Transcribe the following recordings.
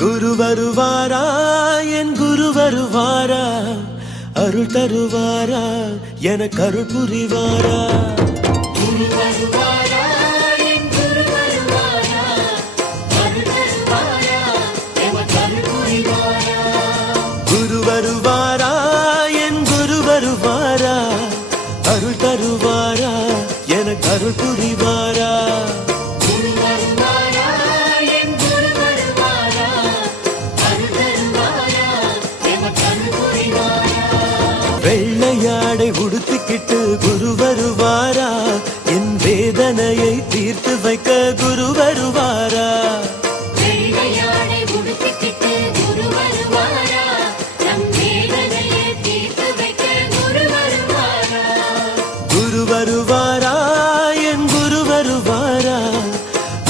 குரு வருவாரா, என் குரு வருவாரா, அருள் தருவாரா, எனக்கு அருள் புரிவாரா. குரு வருவாரா, என் குரு வருவாரா, அருள் தருவாரா, எனக்கு அருள் புரிவாரா. குரு வருவாரா, என் குரு வருவாரா, அருள் தருவாரா, எனக்கு அருள் புரிவாரா. குரு வருவாரா, என் குரு வருவாரா, அருள் தருவாரா, எனக்கு அருள் புரிவாரா. வெள்ளையாடை உடுத்திக்கிட்டு குரு வருவாரா, என் வேதனையை தீர்த்து வைக்க குரு வருவாரா. வெள்ளையாடை உடுத்திக்கிட்டு குரு வருவாரா, நம் வேதனையை தீர்த்து வைக்க குரு வருவாரா. குரு வருவாரா, என் குரு வருவாரா,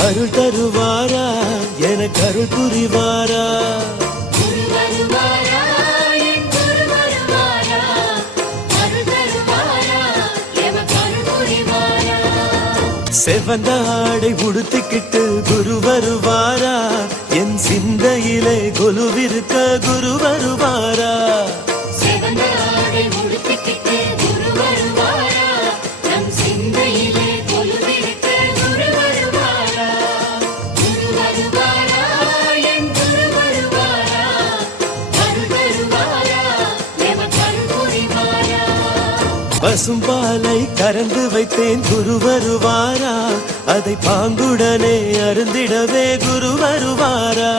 அருள் தருவாரா, எனக்கு அருள் புரிவாரா. குரு வருவாரா, என் குரு வருவாரா, அருள் தருவாரா, எனக்கு அருள் புரிவாரா. செவந்த ஆடை உடுத்திக்கிட்டு குரு வருவாரா, என் சிந்தையிலே கொலுவிருக்க குரு வருவாரா. சிவந்த ஆடை உடுத்திக்கிட்டு குரு வருவாரா, நம் சிந்தையிலே கொலுவிருக்க குரு வருவாரா. குரு வருவாரா, என் குரு வருவாரா, அருள் தருவாரா, எனக்கு அருள் புரிவாரா. பசும்பாலை கறந்து வைத்தேன் குரு வருவாரா, அதை பாங்குடனே அருந்திடவே குரு வருவாரா.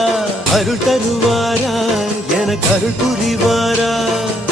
அருள் தருவாரா, எனக்கு அருள் புரிவாரா.